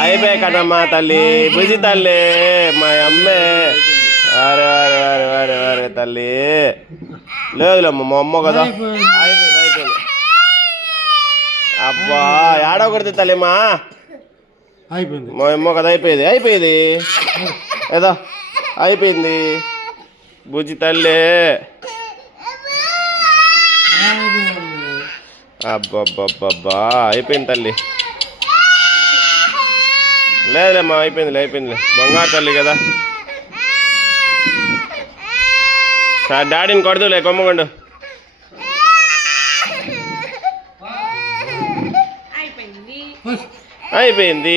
అయిపోయి కదమ్మా తల్లి, బుజి తల్లి, మా అమ్మే. అరే అరే అరే అరే అరే తల్లి, లేదులేమ్మ మా అమ్మ కదా. అయిపోయింది అయిపోయింది. అబ్బా ఏడవకూడదు తల్లిమ్మా, అయిపోయింది. మా అమ్మ కదా. అయిపోయింది అయిపోయింది ఏదో అయిపోయింది. బుజ్జి తల్లి, అబ్బబ్బబ్బబ్బా అయిపోయింది తల్లి. లేదులేమ్మా అయిపోయిందిలే అయిపోయిందిలే, బంగారు తల్లి కదా. డాడీని కొడదులే, కొమ్మగండు. అయిపోయింది.